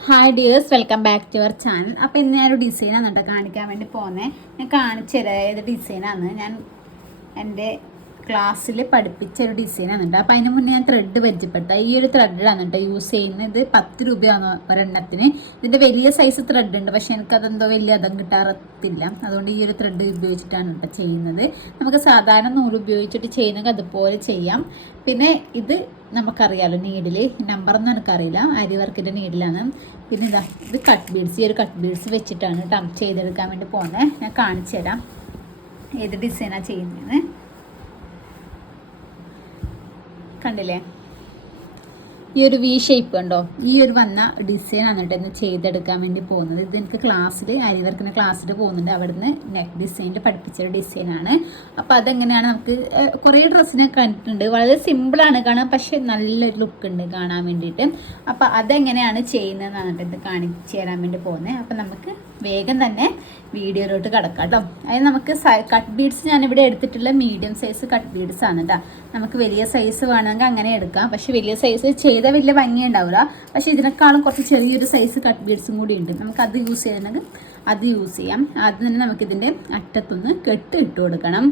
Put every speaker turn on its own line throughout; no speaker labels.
Hi dears welcome back to our channel അപ്പോൾ ഇന്ന് ഞാനൊരു ഡിസൈനാണ് കേട്ടോ കാണിക്കാൻ വേണ്ടി പോകുന്നത് ഞാൻ കാണിച്ചു തരാം. ഏത് ഡിസൈനാണ് ഞാൻ എന്റെ ക്ലാസ്സിൽ പഠിപ്പിച്ച ഒരു ഡിസൈനാണ് കേട്ടോ. അപ്പോൾ അതിന് മുന്നേ ഞാൻ ത്രെഡ് പരിചയപ്പെടുത്താം ഈ ഒരു ത്രെഡിലാണ് കേട്ടോ യൂസ് ചെയ്യുന്നത്. ഇത് പത്ത് രൂപയാണ് ഒരെണ്ണത്തിന്. ഇതിന്റെ വലിയ സൈസ് ത്രെഡ് ഉണ്ട്. പക്ഷേ എനിക്കതെന്തോ വലിയ അതം കിട്ടാറത്തില്ല. അതുകൊണ്ട് ഈ ഒരു ത്രെഡ് ഉപയോഗിച്ചിട്ടാണ് കേട്ടോ ചെയ്യുന്നത്. നമുക്ക് സാധാരണ നൂൽ ഉപയോഗിച്ചിട്ട് ചെയ്യുന്നെങ്കിൽ അതുപോലെ ചെയ്യാം. പിന്നെ ഇത് നമുക്കറിയാലോ നീഡിൽ നമ്പറൊന്നും എനിക്കറിയില്ല. അരി വർക്കിന്റെ നീഡിലാണ് പിന്നെ ഇതാ ഇത് കട്ട് ബീഡ്സ് ഈ ഒരു കട്ട് ബീഡ്സ് വെച്ചിട്ടാണ് കേട്ടോ ചെയ്തെടുക്കാൻ വേണ്ടി പോകുന്നത്. ഞാൻ കാണിച്ചു തരാം ഏത് ഡിസൈനാണ് ചെയ്യുന്നതെന്ന്. കണ്ടില്ലേ? ഈ ഒരു വി ഷേപ്പ് കണ്ടോ? ഈ ഒരു വന്ന ഡിസൈൻ ആണ് കേട്ടോ ഇന്ന് ചെയ്തെടുക്കാൻ വേണ്ടി പോകുന്നത്. ഇത് എനിക്ക് ക്ലാസ്സിൽ അരിവർക്കുന്ന ക്ലാസ്സിൽ പോകുന്നുണ്ട്. അവിടുന്ന് നെക്ക് ഡിസൈനിന്റെ പഠിപ്പിച്ച ഒരു ഡിസൈനാണ് അപ്പോൾ അതെങ്ങനെയാണ് നമുക്ക് കുറേ ഡ്രസ്സിനൊക്കെ കണ്ടിട്ടുണ്ട്. വളരെ സിമ്പിളാണ് കാണാൻ പക്ഷെ നല്ലൊരു ലുക്ക് ഉണ്ട് കാണാൻ വേണ്ടിയിട്ട്. അപ്പോൾ അതെങ്ങനെയാണ് ചെയ്യുന്നതെന്നാണ് കേട്ടോ ഇത് കാണിച്ചു തരാൻ വേണ്ടി പോകുന്നത് അപ്പോൾ നമുക്ക് വേഗം തന്നെ വീഡിയോയിലോട്ട് കിടക്കാം കേട്ടോ. അതായത് നമുക്ക് കട്ട് ബീഡ്സ് ഞാനിവിടെ എടുത്തിട്ടുള്ള മീഡിയം സൈസ് കട്ട് ബീഡ്സ് ആണ് കേട്ടോ. നമുക്ക് വലിയ സൈസ് വേണമെങ്കിൽ അങ്ങനെ എടുക്കാം. പക്ഷെ വലിയ സൈസ് ചെയ്ത വലിയ ഭംഗി ഉണ്ടാവില്ല. പക്ഷെ ഇതിനേക്കാളും കുറച്ച് ചെറിയൊരു സൈസ് കട്ട് ബീഡ്സും കൂടി ഉണ്ട്. നമുക്ക് അത് യൂസ് ചെയ്യണമെങ്കിൽ അത് യൂസ് ചെയ്യാം. ആദ്യം തന്നെ നമുക്കിതിന്റെ അറ്റത്തൊന്ന് കെട്ട് ഇട്ട് കൊടുക്കണം.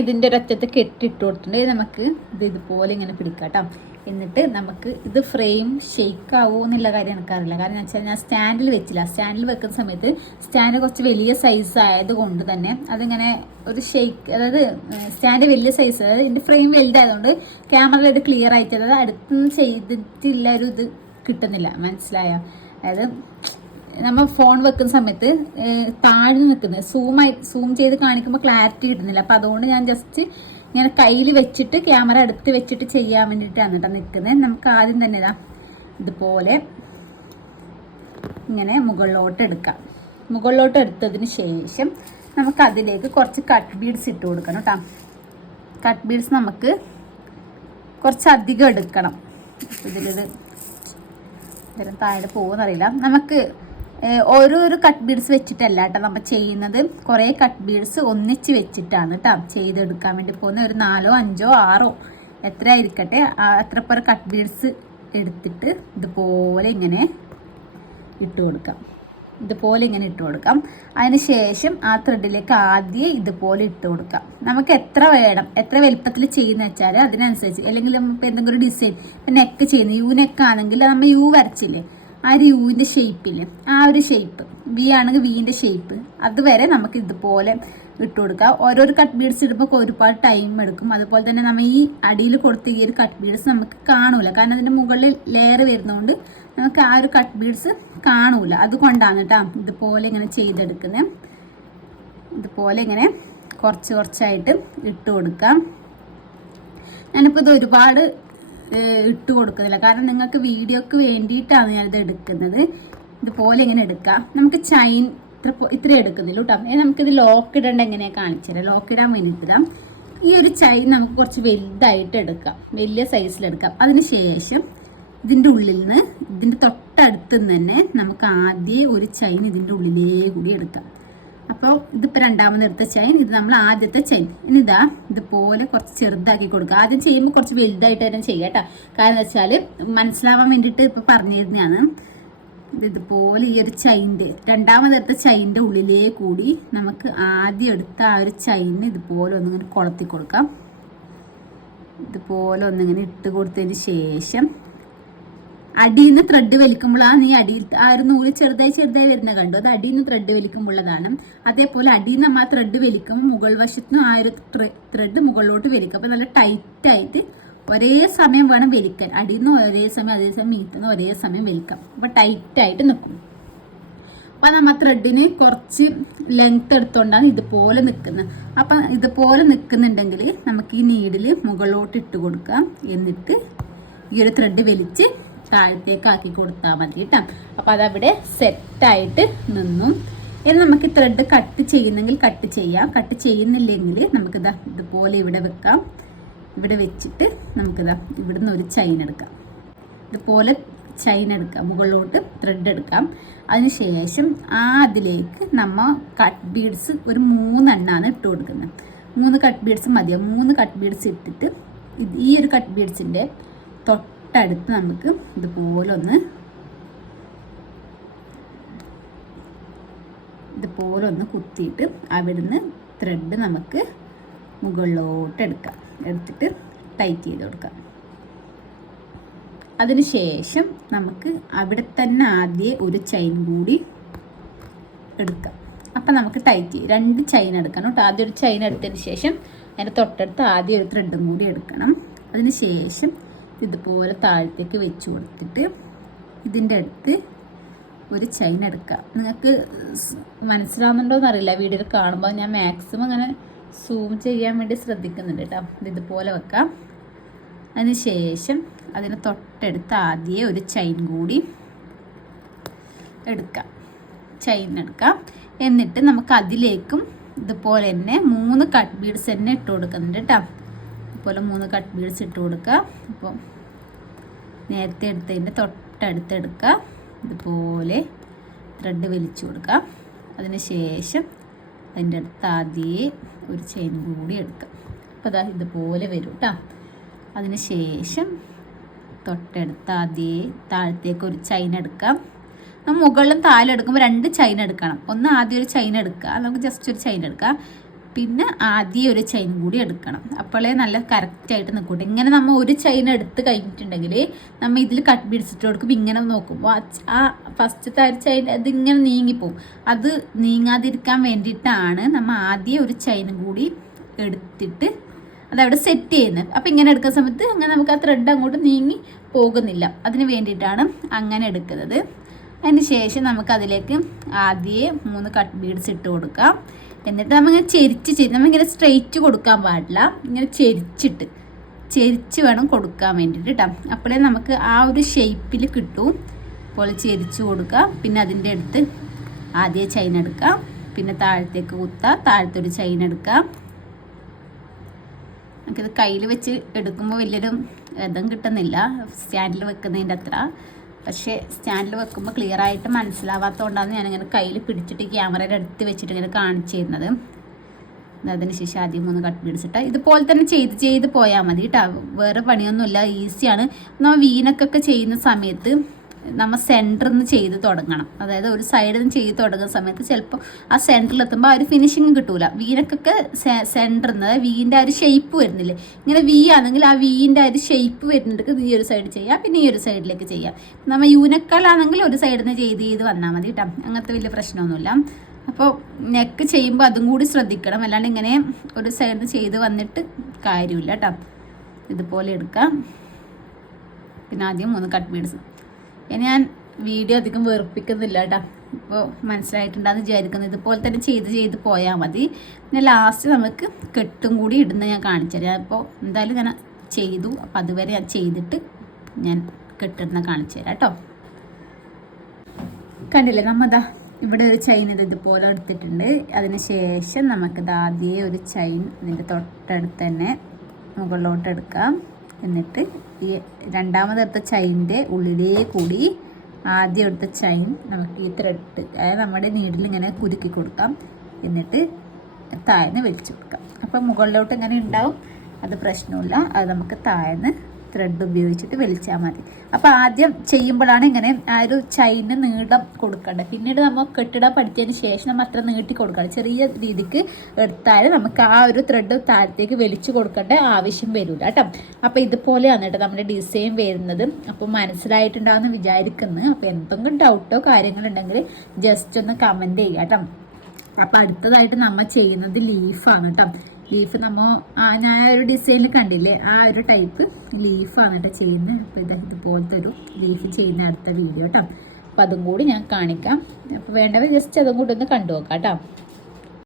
ഇതിന്റെ ഒരറ്റത്ത് കെട്ടിട്ട് കൊടുത്തിട്ടുണ്ടെങ്കിൽ നമുക്ക് ഇത് ഇതുപോലെ ഇങ്ങനെ പിടിക്കാം കേട്ടോ. എന്നിട്ട് നമുക്ക് ഇത് ഫ്രെയിം ഷെയ്ക്ക് ആവുമോ എന്നുള്ള കാര്യം എനിക്കറിയില്ല. കാരണം വെച്ചാൽ ഞാൻ സ്റ്റാൻഡിൽ വെച്ചില്ല. സ്റ്റാൻഡിൽ വെക്കുന്ന സമയത്ത് സ്റ്റാൻഡ് കുറച്ച് വലിയ സൈസ് ആയതുകൊണ്ട് തന്നെ അതിങ്ങനെ ഒരു ഷെയ്ക്ക് അതായത് സ്റ്റാൻഡ് വലിയ സൈസ് അതായത് ഇതിന്റെ ഫ്രെയിം വലുതായതുകൊണ്ട് ക്യാമറയിൽ ഇത് ക്ലിയർ ആയിട്ട് അതായത് അടുത്തൊന്നും ചെയ്തിട്ടില്ല ഒരു ഇത് കിട്ടുന്നില്ല. മനസ്സിലായ? അതായത് നമ്മൾ ഫോൺ വെക്കുന്ന സമയത്ത് താഴ്ന്നു നിൽക്കുന്നത് സൂമായി സൂം ചെയ്ത് കാണിക്കുമ്പോൾ ക്ലാരിറ്റി കിട്ടുന്നില്ല. അപ്പോൾ അതുകൊണ്ട് ഞാൻ ജസ്റ്റ് ഇങ്ങനെ കയ്യിൽ വെച്ചിട്ട് ക്യാമറ അടുത്ത് വെച്ചിട്ട് ചെയ്യാൻ വേണ്ടിയിട്ടാണ് കേട്ടോ നിൽക്കുന്നത്. നമുക്ക് ആദ്യം തന്നെ ഇതാ ഇതുപോലെ ഇങ്ങനെ മുകളിലോട്ട് എടുക്കാം. മുകളിലോട്ട് എടുത്തതിന് ശേഷം നമുക്ക് അതിലേക്ക് കുറച്ച് കട്ട് ബീഡ്സ് ഇട്ട് കൊടുക്കണം കേട്ടോ. കട്ട് ബീഡ്സ് നമുക്ക് കുറച്ചധികം എടുക്കണം. ഇതിലൊരു ഇതിലും താഴെ പോകുന്നറിയില്ല നമുക്ക് ഏഹ്, ഒരു കട്ട് ബീഡ്സ് വെച്ചിട്ടല്ല കേട്ടോ നമ്മൾ ചെയ്യുന്നത്. കുറേ കട്ട് ബീഡ്സ് ഒന്നിച്ച് വെച്ചിട്ടാണ് കേട്ടോ ചെയ്തെടുക്കാൻ വേണ്ടി പോകുന്നത്. ഒരു നാലോ അഞ്ചോ ആറോ എത്ര ആയിരിക്കട്ടെ അത്ര പേർ കട്ട് ബീഡ്സ് എടുത്തിട്ട് ഇതുപോലെ ഇങ്ങനെ ഇട്ട് കൊടുക്കാം. ഇതുപോലെ ഇങ്ങനെ ഇട്ട് കൊടുക്കാം. അതിന് ശേഷം ആ ത്രെഡിലേക്ക് ആദ്യം ഇതുപോലെ ഇട്ട് കൊടുക്കാം. നമുക്ക് എത്ര വേണം എത്ര വലുപ്പത്തിൽ ചെയ്യുന്ന വെച്ചാൽ അതിനനുസരിച്ച്. അല്ലെങ്കിൽ നമുക്ക് എന്തെങ്കിലും ഒരു ഡിസൈൻ ഇപ്പം നെക്ക് ചെയ്യുന്നത്. യു നെക്ക് ആണെങ്കിൽ നമ്മൾ യു വരച്ചില്ലേ? ആ ഒരു യുവിന്റെ ഷേപ്പിൽ ആ ഒരു ഷേപ്പ് വി ആണെങ്കിൽ വിന്റെ ഷേപ്പ് അതുവരെ നമുക്ക് ഇതുപോലെ ഇട്ട് കൊടുക്കാം. ഓരോരോ കട്ട് ബീഡ്സ് ഇടുമ്പോൾ ഒരുപാട് ടൈം എടുക്കും. അതുപോലെ തന്നെ നമ്മൾ ഈ അടിയിൽ കൊടുത്ത ഈ ഒരു കട്ട് ബീഡ്സ് നമുക്ക് കാണൂല. കാരണം അതിന്റെ മുകളിൽ ലെയർ വരുന്നതുകൊണ്ട് നമുക്ക് ആ ഒരു കട്ട് ബീഡ്സ് കാണൂല. അതുകൊണ്ടാണ് കേട്ടോ ഇതുപോലെ ഇങ്ങനെ ചെയ്തെടുക്കുന്നത് ഇതുപോലെ ഇങ്ങനെ കുറച്ച് കുറച്ചായിട്ട് ഇട്ട് കൊടുക്കാം. ഞാനിപ്പോൾ ഇത് ഒരുപാട് ഇട്ട് കൊടുക്കുന്നില്ല. കാരണം നിങ്ങൾക്ക് വീഡിയോക്ക് വേണ്ടിയിട്ടാണ് ഞാനിത് എടുക്കുന്നത്. ഇതുപോലെ ഇങ്ങനെ എടുക്കാം. നമുക്ക് ചൈൻ ഇത്ര ഇത്ര എടുക്കുന്നില്ല കേട്ടോ നമുക്കിത് ലോക്ക് ഇടേണ്ട എങ്ങനെയാണ് കാണിച്ചു തരാം. ലോക്ക് ഇടാൻ വേണ്ടിയിട്ടാം ഈ ഒരു ചൈൻ നമുക്ക് കുറച്ച് വലുതായിട്ട് എടുക്കാം. വലിയ സൈസിലെടുക്കാം അതിന് ശേഷം ഇതിന്റെ ഉള്ളിൽ നിന്ന് ഇതിന്റെ തൊട്ടടുത്ത് നിന്ന് തന്നെ നമുക്ക് ആദ്യം ഒരു ചൈൻ ഇതിന്റെ ഉള്ളിലേ കൂടി എടുക്കാം. അപ്പോൾ ഇതിപ്പോൾ രണ്ടാമത് എടുത്ത ചെയിൻ ഇത് നമ്മൾ ആദ്യത്തെ ചെയിൻ ഇനി ഇതാ ഇതുപോലെ കുറച്ച് ചെറുതാക്കി കൊടുക്കുക. ആദ്യം ചെയ്യുമ്പോൾ കുറച്ച് വലുതായിട്ട് തന്നെ ചെയ്യാം കേട്ടോ. കാരണം വെച്ചാൽ മനസ്സിലാവാൻ വേണ്ടിയിട്ട് ഇപ്പോൾ പറഞ്ഞിരുന്നതാണ്. ഇത് ഇതുപോലെ ഈ ഒരു ചൈന്റെ രണ്ടാമത് എടുത്ത ചൈന്റെ ഉള്ളിലേ കൂടി നമുക്ക് ആദ്യം എടുത്ത ആ ഒരു ചൈന് ഇതുപോലെ ഒന്നിങ്ങനെ കൊളത്തി കൊടുക്കാം. ഇതുപോലെ ഒന്നിങ്ങനെ ഇട്ട് കൊടുത്തതിന് ശേഷം അടിയിൽ നിന്ന് ത്രെഡ് വലിക്കുമ്പോഴാണ് ഈ അടിയിൽ ആ ഒരു നൂൽ ചെറുതായി ചെറുതായി വരുന്ന കണ്ടു. അത് അടിയിൽ നിന്ന് ത്രെഡ് വലിക്കുമ്പോഴതാണ് അതേപോലെ അടിയിൽ നിന്ന് ആ ത്രെഡ് വലിക്കുമ്പോൾ മുകൾ വശത്തുനിന്ന് ആ ഒരു ത്രെഡ് മുകളിലോട്ട് വലിക്കും. അപ്പോൾ നല്ല ടൈറ്റായിട്ട് ഒരേ സമയം വേണം വലിക്കാൻ. അടിയിൽ നിന്ന് ഒരേ സമയം അതേസമയം സമയം മീത്തിൽ നിന്ന് ഒരേ സമയം വലിക്കാം. അപ്പോൾ ടൈറ്റായിട്ട് നിൽക്കും. അപ്പം നമ്മൾ ത്രെഡിന് കുറച്ച് ലെങ്ത് എടുത്തുകൊണ്ടാണ് ഇതുപോലെ നിൽക്കുന്നത്. അപ്പം ഇതുപോലെ നിൽക്കുന്നുണ്ടെങ്കിൽ നമുക്ക് ഈ നീഡിൽ മുകളിലോട്ട് ഇട്ട് കൊടുക്കാം. എന്നിട്ട് ഈ ഒരു ത്രെഡ് വലിച്ച് താഴത്തേക്ക് ആക്കി കൊടുത്താൽ മതി കേട്ടോ അപ്പം അതവിടെ സെറ്റായിട്ട് നിന്നും. ഇനി നമുക്ക് ത്രെഡ് കട്ട് ചെയ്യുന്നെങ്കിൽ കട്ട് ചെയ്യാം. കട്ട് ചെയ്യുന്നില്ലെങ്കിൽ നമുക്കിതാ ഇതുപോലെ ഇവിടെ വെക്കാം. ഇവിടെ വെച്ചിട്ട് നമുക്കിതാ ഇവിടുന്ന് ഒരു ചൈൻ എടുക്കാം. ഇതുപോലെ ചൈൻ എടുക്കാം. മുകളിലോട്ട് ത്രെഡ് എടുക്കാം. അതിനുശേഷം ആ അതിലേക്ക് നമ്മൾ കട്ട് ബീഡ്സ് ഒരു മൂന്നെണ്ണാണ് ഇട്ട് കൊടുക്കുന്നത്. മൂന്ന് കട്ട് ബീഡ്സ് മതിയാവും മൂന്ന് കട്ട് ബീഡ്സ് ഇട്ടിട്ട് ഈ ഒരു കട്ട് ബീഡ്സിന്റെ തൊട്ടടുത്ത് നമുക്ക് ഇതുപോലെ ഒന്ന് ഇതുപോലെ ഒന്ന് കുത്തിയിട്ട് അവിടുന്ന് ത്രെഡ് നമുക്ക് മുകളിലോട്ട് എടുക്കാം. എടുത്തിട്ട് ടൈറ്റ് ചെയ്ത് കൊടുക്കാം. അതിനുശേഷം നമുക്ക് അവിടെ തന്നെ ആദ്യം ഒരു ചെയിൻ കൂടി എടുക്കാം. അപ്പം നമുക്ക് ടൈറ്റ് രണ്ട് ചെയിൻ എടുക്കണം കേട്ടോ. ആദ്യം ഒരു ചെയിൻ എടുത്തതിന് ശേഷം അതിന്റെ തൊട്ടടുത്ത് ആദ്യം ഒരു ത്രെഡും കൂടി എടുക്കണം. അതിന് ശേഷം ഇതുപോലെ താഴത്തേക്ക് വെച്ച് കൊടുത്തിട്ട് ഇതിന്റെ അടുത്ത് ഒരു ചൈൻ എടുക്കുക നിങ്ങൾക്ക് മനസ്സിലാവുന്നുണ്ടോ എന്നറിയില്ല. വീഡിയോയിൽ കാണുമ്പോൾ ഞാൻ മാക്സിമം അങ്ങനെ സൂം ചെയ്യാൻ വേണ്ടി ശ്രദ്ധിക്കുന്നുണ്ട് കേട്ടോ. ഇത് ഇതുപോലെ വെക്കാം. അതിന് ശേഷം അതിന് തൊട്ടടുത്ത് ആദ്യം ഒരു ചൈൻ കൂടി എടുക്കാം. ചൈൻ എടുക്കാം. എന്നിട്ട് നമുക്ക് അതിലേക്കും ഇതുപോലെ തന്നെ മൂന്ന് കട്ട് ബീഡ്സ് തന്നെ ഇട്ട് കൊടുക്കുന്നുണ്ട് കേട്ടോ. ഇതുപോലെ മൂന്ന് കട്ട് ബീഡ്സ് ഇട്ട് കൊടുക്കുക. അപ്പോൾ നേരത്തെ എടുത്തതിന്റെ തൊട്ടടുത്ത് എടുക്കുക ഇതുപോലെ ത്രെഡ് വലിച്ചു കൊടുക്കുക. അതിന് ശേഷം അതിന്റെ അടുത്ത് ആദ്യം ഒരു ചെയിൻ കൂടി എടുക്കുക. അപ്പോൾ അതാ ഇതുപോലെ വരും കേട്ടോ അതിന് ശേഷം തൊട്ടടുത്ത് ആദ്യം താഴത്തേക്ക് ഒരു ചൈന എടുക്കാം. നമ്മൾ മുകളിലും താഴെ എടുക്കുമ്പോൾ രണ്ട് ചൈൻ എടുക്കണം. ഒന്ന് ആദ്യം ഒരു ചൈൻ എടുക്കുക. നമുക്ക് ജസ്റ്റ് ഒരു ചൈൻ എടുക്കാം പിന്നെ ആദ്യം ഒരു ചെയിൻ കൂടി എടുക്കണം. അപ്പോഴേ നല്ല കറക്റ്റായിട്ട് നിൽക്കും. ഇങ്ങനെ നമ്മൾ ഒരു ചെയിൻ എടുത്ത് കഴിഞ്ഞിട്ടുണ്ടെങ്കിൽ നമ്മൾ ഇതിൽ കട്ട് പിടിച്ചിട്ട് കൊടുക്കും ഇങ്ങനെ നോക്കുമ്പോൾ ആ ഫസ്റ്റത്തെ ഒരു ചൈൻ അതിങ്ങനെ നീങ്ങിപ്പോവും അത് നീങ്ങാതിരിക്കാൻ വേണ്ടിയിട്ടാണ് നമ്മൾ ആദ്യം ഒരു ചെയിൻ കൂടി എടുത്തിട്ട് അതവിടെ സെറ്റ് ചെയ്യുന്നത്. അപ്പോൾ ഇങ്ങനെ എടുക്കുന്ന സമയത്ത് അങ്ങനെ നമുക്ക് ആ ത്രെഡ് അങ്ങോട്ട് നീങ്ങി പോകുന്നില്ല. അതിന് വേണ്ടിയിട്ടാണ് അങ്ങനെ എടുക്കുന്നത്. അതിന് ശേഷം നമുക്ക് അതിലേക്ക് ആദ്യം മൂന്ന് കട്ട് ബീഡ്സ് ഇട്ട് കൊടുക്കാം. എന്നിട്ട് നമ്മളിങ്ങനെ ചെരിച്ച് ചെരി നമ്മളിങ്ങനെ സ്ട്രെയിറ്റ് കൊടുക്കാൻ പാടില്ല. ഇങ്ങനെ ചെരിച്ചിട്ട് ചെരിച്ച് വേണം കൊടുക്കാൻ വേണ്ടിയിട്ട് കേട്ടോ അപ്പോഴേ നമുക്ക് ആ ഒരു ഷേപ്പിൽ കിട്ടും. അപ്പോൾ ചെരിച്ച് കൊടുക്കുക പിന്നെ അതിന്റെ അടുത്ത് ആദ്യം ചൈന എടുക്കാം. പിന്നെ താഴത്തേക്ക് കുത്തുക താഴത്തെ ഒരു ചൈന എടുക്കാം. നമുക്കിത് കയ്യിൽ വെച്ച് എടുക്കുമ്പോൾ വലിയൊരു ഇതം കിട്ടുന്നില്ല. സ്റ്റാൻഡിൽ വെക്കുന്നതിന്റെ അത്ര. പക്ഷേ സ്റ്റാൻഡിൽ വെക്കുമ്പോൾ ക്ലിയർ ആയിട്ട് മനസ്സിലാവാത്തതുകൊണ്ടാണ് ഞാനിങ്ങനെ കയ്യിൽ പിടിച്ചിട്ട് ക്യാമറയുടെ അടുത്ത് വെച്ചിട്ട് ഇങ്ങനെ കാണിച്ചു തരുന്നത്. അതിന് ശേഷം ആദ്യം ഒന്ന് കട്ട് പിടിച്ചിട്ട് ഇതുപോലെ തന്നെ ചെയ്ത് ചെയ്ത് പോയാൽ മതി കേട്ടോ. വേറെ പണിയൊന്നുമില്ല. ഈസിയാണ് നമ്മൾ വീനക്കൊക്കെ ചെയ്യുന്ന സമയത്ത് നമ്മൾ സെന്ററിൽ നിന്ന് ചെയ്ത് തുടങ്ങണം. അതായത് ഒരു സൈഡിൽ നിന്ന് ചെയ്ത് തുടങ്ങുന്ന സമയത്ത് ചിലപ്പോൾ ആ സെന്ററിൽ എത്തുമ്പോൾ ആ ഒരു ഫിനിഷിങ് കിട്ടൂല. വീനക്കൊക്കെ സെന്ററിൽ നിന്ന് വീന്റെ ആ ഒരു ഷേപ്പ് വരുന്നില്ലേ? ഇങ്ങനെ വി ആണെങ്കിൽ ആ വീന്റെ ആ ഒരു ഷേപ്പ് വരുന്നിടക്ക് ഈ ഒരു സൈഡ് ചെയ്യാം പിന്നെ ഈ ഒരു സൈഡിലേക്ക് ചെയ്യാം. നമ്മൾ യൂനക്കാലാണെങ്കിൽ ഒരു സൈഡിൽ നിന്ന് ചെയ്ത് ചെയ്ത് വന്നാൽ മതി കേട്ടോ അങ്ങനത്തെ വലിയ പ്രശ്നമൊന്നുമില്ല. അപ്പോൾ നെക്ക് ചെയ്യുമ്പോൾ അതും കൂടി ശ്രദ്ധിക്കണം. അല്ലാണ്ട് ഇങ്ങനെ ഒരു സൈഡിൽ നിന്ന് ചെയ്ത് വന്നിട്ട് കാര്യമില്ല കേട്ടോ ഇതുപോലെ എടുക്കാം. പിന്നെ ആദ്യം മൂന്ന് കട്ട് ബീഡ്സ് ഇനി ഞാൻ വീഡിയോ അധികം വെറുപ്പിക്കുന്നില്ല കേട്ടോ ഇപ്പോൾ മനസ്സിലായിട്ടുണ്ടെന്ന് വിചാരിക്കുന്നു. ഇതുപോലെ തന്നെ ചെയ്ത് ചെയ്ത് പോയാൽ മതി. പിന്നെ ലാസ്റ്റ് നമുക്ക് കെട്ടും കൂടി ഇടുന്ന ഞാൻ കാണിച്ചു തരാം അപ്പോൾ എന്തായാലും ഞാൻ ചെയ്തു. അപ്പോൾ അതുവരെ ഞാൻ ചെയ്തിട്ട് ഞാൻ കെട്ടിടുന്ന കാണിച്ചു തരാം കേട്ടോ കണ്ടില്ലേ നമ്മതാ ഇവിടെ ഒരു ചൈൻ ഇത് ഇതുപോലെ എടുത്തിട്ടുണ്ട്. അതിന് ശേഷം നമുക്കിത് ആദ്യം ഒരു ചൈൻ ഇതിന്റെ തൊട്ടടുത്ത് തന്നെ മുകളിലോട്ട് എടുക്കാം. എന്നിട്ട് ഈ രണ്ടാമതെടുത്ത ചൈന്റെ ഉള്ളിലേ കൂടി ആദ്യം എടുത്ത ചൈൻ നമുക്ക് ഈ ത്രെഡ് അതായത് നമ്മുടെ നീഡിൽ ഇങ്ങനെ കുരുക്കി കൊടുക്കാം. എന്നിട്ട് താഴ്ന്ന് വലിച്ചു കൊടുക്കാം അപ്പം മുകളിലോട്ട് ഇങ്ങനെ ഉണ്ടാവും? അത് പ്രശ്നമില്ല. അത് നമുക്ക് താഴ്ന്ന് ത്രെഡ് ഉപയോഗിച്ചിട്ട് വലിച്ചാൽ മതി. അപ്പോൾ ആദ്യം ചെയ്യുമ്പോഴാണ് ഇങ്ങനെ ആ ഒരു ചൈന് നീളം കൊടുക്കേണ്ടത്. പിന്നീട് നമ്മൾ കെട്ടിടം പഠിച്ചതിന് ശേഷം നമ്മൾ അത്ര നീട്ടി കൊടുക്കണം. ചെറിയ രീതിക്ക് എടുത്താൽ നമുക്ക് ആ ഒരു ത്രെഡ് താഴത്തേക്ക് വലിച്ചു കൊടുക്കേണ്ട ആവശ്യം വരില്ല കേട്ടോ. അപ്പോൾ ഇതുപോലെയാണ് കേട്ടോ നമ്മുടെ ഡിസൈൻ വരുന്നത്. അപ്പോൾ മനസ്സിലായിട്ടുണ്ടാവുമെന്ന് വിചാരിക്കുന്നു. അപ്പോൾ എന്തെങ്കിലും ഡൗട്ടോ കാര്യങ്ങളുണ്ടെങ്കിൽ ജസ്റ്റ് ഒന്ന് കമന്റ് ചെയ്യുക കേട്ടോ. അപ്പോൾ അടുത്തതായിട്ട് നമ്മൾ ചെയ്യുന്നത് ലീഫാണ് കേട്ടോ. ലീഫ് നമ്മൾ ആ ഞാൻ ഒരു ഡിസൈനിൽ കണ്ടില്ലേ? ആ ഒരു ടൈപ്പ് ലീഫാണ് കേട്ടോ ചെയ്യുന്നത് അപ്പോൾ ഇത് ഇതുപോലത്തെ ഒരു ലീഫ് ചെയ്യുന്ന അടുത്ത വീഡിയോ കേട്ടോ അപ്പം അതും കൂടി ഞാൻ കാണിക്കാം. അപ്പോൾ വേണ്ടവർ ജസ്റ്റ് അതും കൂടി ഒന്ന് കണ്ടു നോക്കാം കേട്ടോ